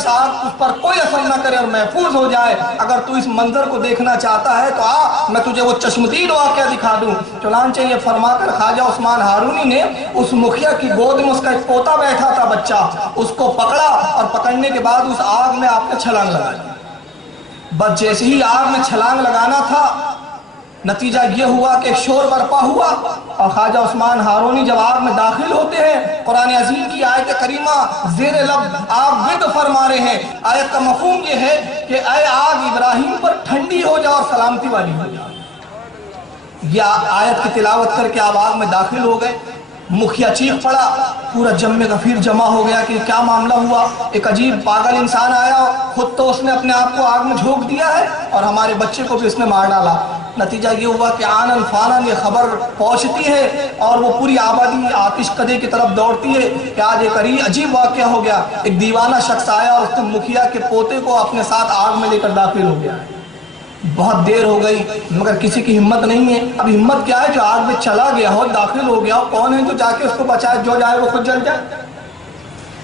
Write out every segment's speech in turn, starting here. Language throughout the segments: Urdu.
اس آگ اس پر کوئی اثر نہ کرے اور محفوظ ہو جائے. اگر تو اس منظر کو دیکھنا چاہتا ہے تو آ میں تجھے وہ چشمدید واقعہ دکھا دوں. چنانچہ یہ فرما کر خواجہ عثمان ہارونی نے اس مکھیا کی گود میں اس کا ایک پوتا بیٹھا تھا بچہ, اس کو پکڑا اور پکڑنے کے بعد اس آگ میں آپ نے چھلانگ لگا دی. بس جیسے ہی آگ میں چھلانگ لگانا تھا نتیجہ یہ ہوا کہ ایک شور برپا ہوا اور خواجہ عثمان ہارونی جب آگ میں داخل ہوتے ہیں قرآن عظیم کی آیت کریمہ زیر لب آپ ود فرما رہے ہیں. آیت کا مفہوم یہ ہے کہ اے آگ ابراہیم پر ٹھنڈی ہو جا اور سلامتی والی ہو جا. یہ آیت کی تلاوت کر کے آپ آگ میں داخل ہو گئے. مکھیا چیخ پڑا, پورا جم غفیر جمع ہو گیا کہ کیا معاملہ ہوا. ایک عجیب پاگل انسان آیا, خود تو اس نے اپنے آپ کو آگ میں جھونک دیا ہے اور ہمارے بچے کو بھی اس نے مار ڈالا. نتیجہ یہ ہوا کہ آنن فانن یہ خبر پہنچتی ہے اور وہ پوری آبادی آتش کدے کی طرف دوڑتی ہے کہ آج ایک عجیب واقعہ ہو گیا. ایک دیوانہ شخص آیا اور اس نے مکھیا کے پوتے کو اپنے ساتھ آگ میں لے کر داخل ہو گیا. بہت دیر ہو گئی مگر کسی کی ہمت نہیں ہے. اب ہمت کیا ہے جو آگ میں چلا گیا ہو, داخل ہو گیا ہو, کون ہے جو جا کے اس کو بچائے, جو جائے وہ خود جل جائے.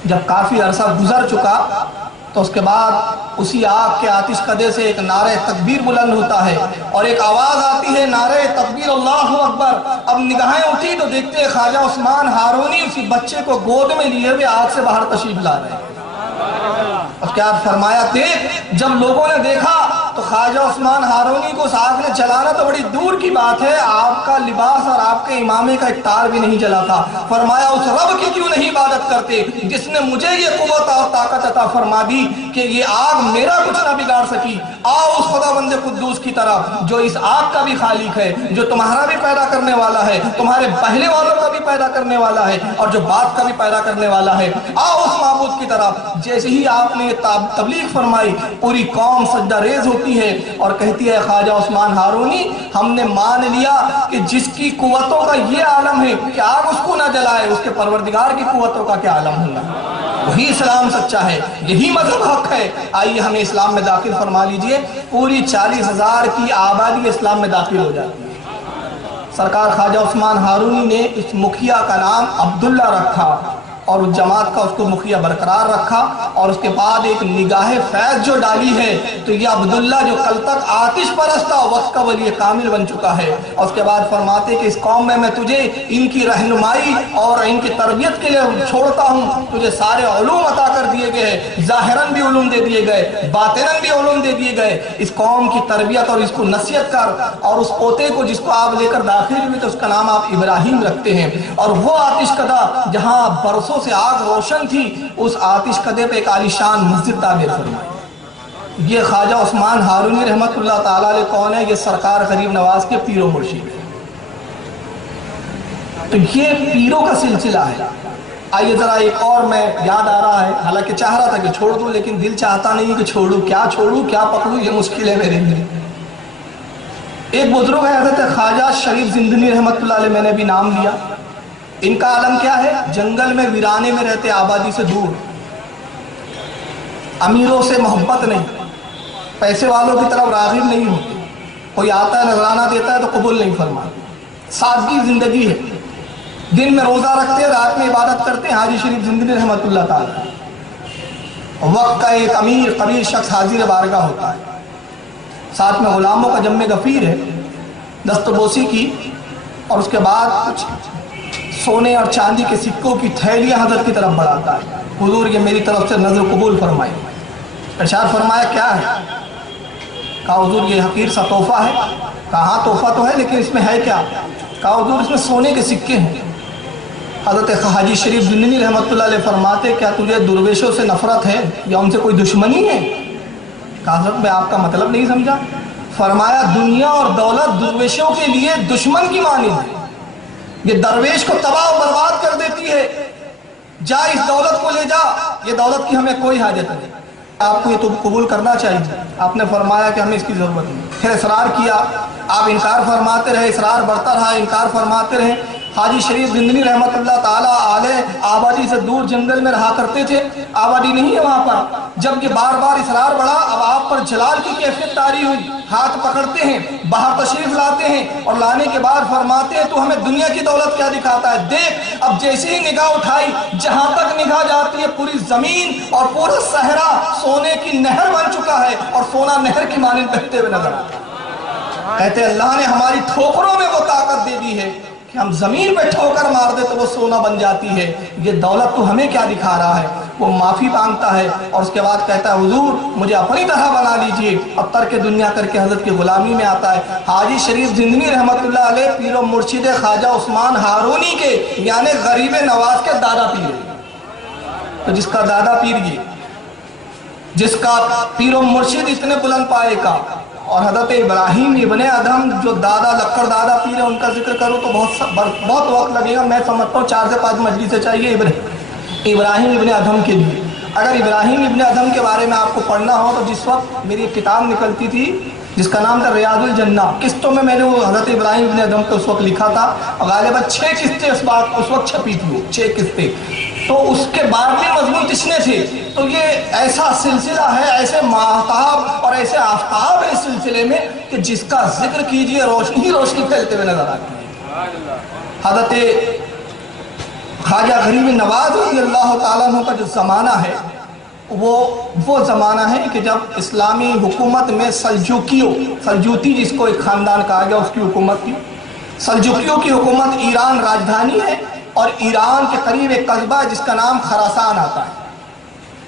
جب کافی عرصہ گزر چکا تو اس کے بعد اسی آگ کے آتش کدے سے ایک نعرہ تکبیر بلند ہوتا ہے اور ایک آواز آتی ہے نعرہ تکبیر اللہ اکبر. اب نگاہیں اٹھی تو دیکھتے ہیں خواجہ عثمان ہارونی اسی بچے کو گود میں لیے ہوئے آگ سے باہر تشریف لا رہے ہیں. اس کے بعد فرمایا دیکھ, جب لوگوں نے دیکھا تو خواجہ عثمان ہارونی کو اس آگ نے جلانا تو بڑی دور کی بات ہے, آپ کا لباس اور آپ کے امامے کا ایک تار بھی نہیں جلا تھا. فرمایا اس رب کی کیوں نہیں عبادت کرتے جس نے مجھے یہ قوت اور طاقت عطا فرما دی کہ یہ آگ میرا کچھ نہ بگاڑ سکی. آؤ اس خدا بند قدوس کی طرف جو اس آگ کا بھی خالق ہے, جو تمہارا بھی پیدا کرنے والا ہے, تمہارے پہلے والوں کا بھی پیدا کرنے والا ہے اور جو بعد کا بھی پیدا کرنے والا ہے. آؤ اس معبود کی طرف. جیسے ہی آپ نے تبلیغ فرمائی پوری قوم سجدہ ریز ہوتی ہے اور کہتی ہے خواجہ عثمان ہارونی ہم نے مان لیا کہ جس کی قوتوں کا یہ عالم ہے کہ آگ اس کو نہ جلائے, اس کے پروردگار کی قوتوں کا کیا عالم ہوگا. وہی اسلام سچا ہے, یہی مذہب حق ہے. آئیے ہمیں اسلام میں داخل فرما لیجئے. پوری 40,000 کی آبادی اسلام میں داخل ہو جاتی ہے. سرکار خواجہ عثمان ہارونی نے اس مکھیا کا نام عبداللہ رکھا اور اس جماعت کا اس کو مکھیا برقرار رکھا اور اس کے بعد ایک نگاہ فیض جو ڈالی ہے تو یہ عبداللہ جو کل تک آتش پرست تھا وقت کا ولی کامل بن چکا ہے. اور اس کے بعد فرماتے کہ اس قوم میں تجھے ان کی رہنمائی اور ان کی تربیت کے لیے چھوڑتا ہوں. تجھے سارے علوم عطا کر دیے گئے, ظاہراً بھی علوم دے دیے گئے, باطناً بھی علوم دے دیے گئے. اس قوم کی تربیت اور اس کو نصیحت کر اور اس پوتے کو جس کو آپ لے کر داخل ہوئے تو اس کا نام آپ ابراہیم رکھتے ہیں. اور وہ آتش کدہ جہاں برسوں سے آگ روشن تھی اس آتش کدے پہ ایک عالیشان مسجد تعمیر فرمائی. یہ خواجہ عثمان ہارونی رحمت اللہ تعالیٰ علیہ کون ہے؟ یہ سرکار غریب نواز کے پیر و مرشد ہے. تو یہ پیروں کا سلسلہ ہے. آئیے ذرا ایک اور میں یاد آ رہا ہے, حالانکہ چاہ رہا تھا کہ چھوڑ دوں لیکن دل چاہتا نہیں کہ چھوڑوں کیا پکڑوں, یہ مشکل ہے میرے لیے. ایک بزرگ ہے حضرت خواجہ شریف زندنی رحمت اللہ علیہ, میں نے بھی نام لیا. ان کا عالم کیا ہے؟ جنگل میں ویرانے میں رہتے, آبادی سے دور, امیروں سے محبت نہیں, پیسے والوں کی طرف راغب نہیں ہوتے, کوئی آتا ہے نذرانہ دیتا ہے تو قبول نہیں فرماتے. سادگی زندگی ہے, دن میں روزہ رکھتے ہیں, رات میں عبادت کرتے ہیں. حاجی شریف زندنی رحمت اللہ تعالی وقت کا ایک امیر قبیر شخص حاضر بارگاہ ہوتا ہے, ساتھ میں غلاموں کا جم غفیر ہے, دست بوسی کی, اور اس کے بعد کچھ سونے اور چاندی کے سکوں کی تھیلیاں حضرت کی طرف بڑھاتا ہے. حضور یہ میری طرف سے نظر قبول فرمائی. ارشاد فرمایا کیا ہے؟ کہا حضور یہ حقیر سا تحفہ ہے. کہا ہاں تحفہ تو ہے لیکن اس میں ہے کیا؟ کہا حضور اس میں سونے کے سکے ہیں. حضرت حاجی شریف زندنی رحمت اللہ علیہ فرماتے کیا تجھے درویشوں سے نفرت ہے یا ان سے کوئی دشمنی ہے؟ کہا حضرت میں آپ کا مطلب نہیں سمجھا. فرمایا دنیا اور دولت درویشوں کے لیے دشمن کی مانند ہے, یہ درویش کو تباہ و برباد کر دیتی ہے. جا اس دولت کو لے جا, یہ دولت کی ہمیں کوئی حاجت نہیں. آپ کو یہ تو قبول کرنا چاہیے. آپ نے فرمایا کہ ہمیں اس کی ضرورت نہیں. پھر اصرار کیا, آپ انکار فرماتے رہے, اصرار بڑھتا رہا, انکار فرماتے رہے. حاجی شریف زندنی رحمت اللہ تعالیٰ علیہ آبادی سے دور جنگل میں رہا کرتے تھے، آبادی نہیں ہے وہاں پر۔ جب یہ بار بار اصرار بڑھا، اب آپ پر جلال کی کیفیت طاری ہوئی، ہاتھ پکڑتے ہیں، باہر تشریف لاتے ہیں اور لانے کے بعد فرماتے ہیں تو ہمیں دنیا کی دولت کیا دکھاتا ہے، دیکھ اب جیسے ہی نگاہ اٹھائی، جہاں تک نگاہ جاتی ہے پوری زمین اور پورا صحرا سونے کی نہر بن چکا ہے اور سونا نہر کی مانند بہتے ہوئے نظر آتا ہے۔ کہتے اللہ نے ہماری ٹھوکروں میں وہ طاقت دے دی ہے کہ ہم زمین پہ ٹھوکر مار دے تو وہ سونا بن جاتی ہے، یہ دولت تو ہمیں کیا دکھا رہا ہے۔ وہ معافی مانگتا ہے اور اس کے بعد کہتا ہے حضور مجھے اپنی طرح بنا لیجئے، اب ترک دنیا کر کے حضرت کی غلامی میں آتا ہے۔ حاجی شریف زندنی رحمت اللہ علیہ پیر و مرشد خواجہ عثمان ہارونی کے یعنی غریب نواز کے دادا پیر، تو جس کا دادا پیر یہ، جس کا پیر و مرشد اتنے بلند پائے کا، اور حضرت ابراہیم ابن ادھم جو دادا لکڑ دادا پیر ہے، ان کا ذکر کروں تو بہت وقت لگے گا۔ میں سمجھتا ہوں 4 سے 5 مجلسیں چاہیے ابراہیم ابن ادھم کے لیے۔ اگر ابراہیم ابن ادھم کے بارے میں آپ کو پڑھنا ہو تو جس وقت میری ایک کتاب نکلتی تھی جس کا نام تھا ریاض الجنہ، قسطوں میں نے وہ حضرت ابراہیم ابن ادھم کو اس وقت لکھا تھا، غالباً 6 قسطیں اس وقت چھپی تھی، وہ 6 قسطیں۔ تو اس کے بعدی مضمون کتنے تھے؟ تو یہ ایسا سلسلہ ہے، ایسے ماہتاب اور ایسے آفتاب ہے اس سلسلے میں کہ جس کا ذکر کیجئے روشنی ہی روشنی پھیلتے ہوئے نظر آتی ہے۔ حضرت خواجہ غریب نواز رضی اللہ تعالیٰ عنہ کا جو زمانہ ہے وہ زمانہ ہے کہ جب اسلامی حکومت میں سلجوتی جس کو ایک خاندان کہا گیا اس کی حکومت تھی۔ سلجوکیوں کی حکومت ایران راجدھانی ہے اور ایران کے قریب ایک قصبہ ہے جس کا نام خراسان آتا ہے،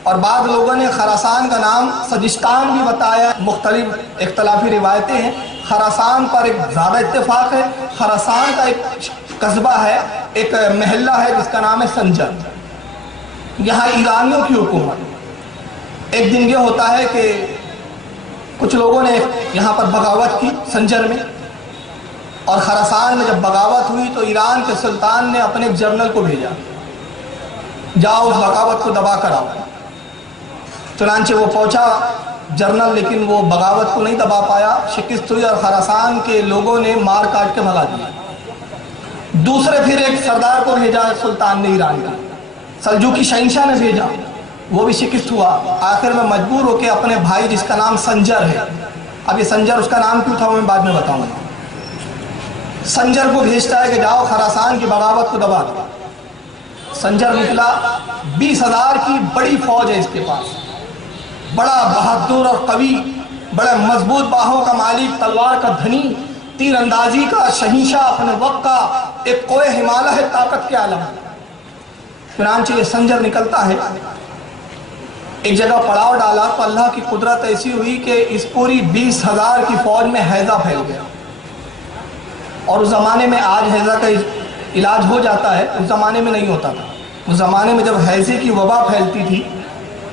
اور بعض لوگوں نے خراسان کا نام سجستان بھی بتایا، مختلف اختلافی روایتیں ہیں۔ خراسان پر ایک زیادہ اتفاق ہے، خراسان کا ایک قصبہ ہے، ایک محلہ ہے جس کا نام ہے سنجر، یہاں ایرانیوں کی حکومت۔ ایک دن یہ ہوتا ہے کہ کچھ لوگوں نے یہاں پر بغاوت کی سنجر میں، اور خراسان میں جب بغاوت ہوئی تو ایران کے سلطان نے اپنے ایک جرنل کو بھیجا، جاؤ اس بغاوت کو دبا کر آؤ۔ چنانچہ وہ پہنچا جرنل، لیکن وہ بغاوت کو نہیں دبا پایا، شکست ہوئی اور خراسان کے لوگوں نے مار کاٹ کے بھگا دیا۔ دوسرے پھر ایک سردار کو بھیجا سلطان نے ایران کا، سلجوقی شہنشاہ نے بھیجا، وہ بھی شکست ہوا۔ آخر میں مجبور ہو کے اپنے بھائی جس کا نام سنجر ہے، اب یہ سنجر اس کا نام کیوں تھا وہ میں بعد میں بتاؤں گا، سنجر کو بھیجتا ہے کہ جاؤ خراسان کی بغاوت کو دبا دو۔ سنجر نکلا، 20,000 کی بڑی فوج ہے اس کے پاس، بڑا بہادر اور قوی، بڑے مضبوط باہوں کا مالک، تلوار کا دھنی، تیر اندازی کا شہنشاہ، اپنے وقت کا ایک کوہ ہمالہ ہے، طاقت کے عالم۔ چنانچہ یہ سنجر نکلتا ہے، ایک جگہ پڑاؤ ڈالا تو اللہ کی قدرت ایسی ہوئی کہ اس پوری 20,000 کی فوج میں ہیضہ پھیل گیا۔ اور اس زمانے میں آج ہیضہ کا علاج ہو جاتا ہے، اس زمانے میں نہیں ہوتا تھا۔ اس زمانے میں جب ہیضے کی وبا پھیلتی تھی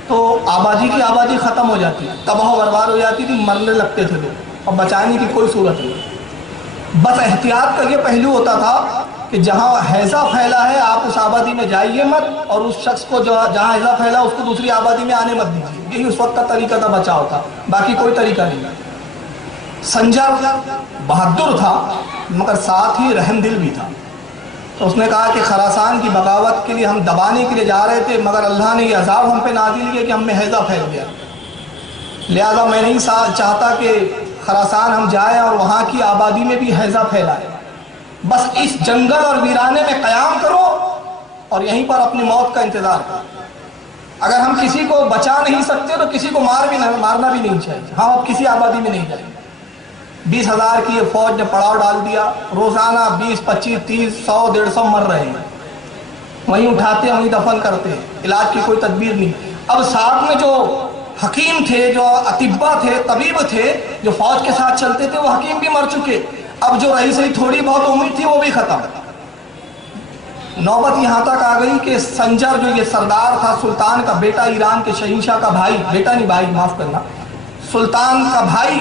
تو آبادی کی آبادی ختم ہو جاتی، تباہ و برباد ہو جاتی تھی، مرنے لگتے تھے لوگ اور بچانے کی کوئی صورت نہیں۔ بس احتیاط کا یہ پہلو ہوتا تھا کہ جہاں ہیضہ پھیلا ہے آپ اس آبادی میں جائیے مت، اور اس شخص کو جہاں ہیضہ پھیلا اس کو دوسری آبادی میں آنے مت دیجیے، یہی اس وقت کا طریقہ تھا بچاؤ کا، باقی کوئی طریقہ نہیں۔ سنجر بہادر تھا مگر ساتھ ہی رحم دل بھی تھا، تو اس نے کہا کہ خراسان کی بغاوت کے لیے ہم دبانے کے لیے جا رہے تھے، مگر اللہ نے یہ عذاب ہم پہ نازل کیا کہ ہم میں ہیضہ پھیل گیا، لہذا میں نہیں چاہتا کہ خراسان ہم جائیں اور وہاں کی آبادی میں بھی ہیضہ پھیلائے، بس اس جنگل اور ویرانے میں قیام کرو اور یہیں پر اپنی موت کا انتظار کرو۔ اگر ہم کسی کو بچا نہیں سکتے تو کسی کو مارنا بھی نہیں چاہیے، ہم اب کسی آبادی میں نہیں جائیں۔ 20,000 کی یہ فوج نے پڑاؤ ڈال دیا، روزانہ 20، 25، 30، 100، 150 مر رہے ہیں، وہیں اٹھاتے وہیں دفن کرتے، علاج کی کوئی تدبیر نہیں۔ اب ساتھ میں جو حکیم تھے، جو اطباء تھے، طبیب تھے، جو فوج کے ساتھ چلتے تھے، وہ حکیم بھی مر چکے، اب جو رہی سہی تھوڑی بہت امید تھی وہ بھی ختم۔ نوبت یہاں تک آ گئی کہ سنجر جو یہ سردار تھا، سلطان کا بیٹا، ایران کے شہنشاہ کا بھائی، بیٹا نہیں بھائی معاف کرنا، سلطان کا بھائی،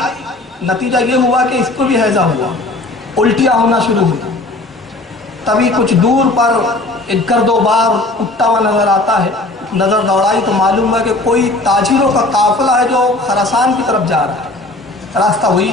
نتیجہ یہ ہوا کہ اس کو بھی ہیضہ ہوا، الٹیاں ہونا شروع ہوئی۔ تبھی کچھ دور پر ایک گرد و بار اٹھتا ہوا نظر آتا ہے، نظر دوڑائی تو معلوم ہوا کہ کوئی تاجروں کا قافلہ ہے جو خراسان کی طرف جا رہا ہے، راستہ ہوئی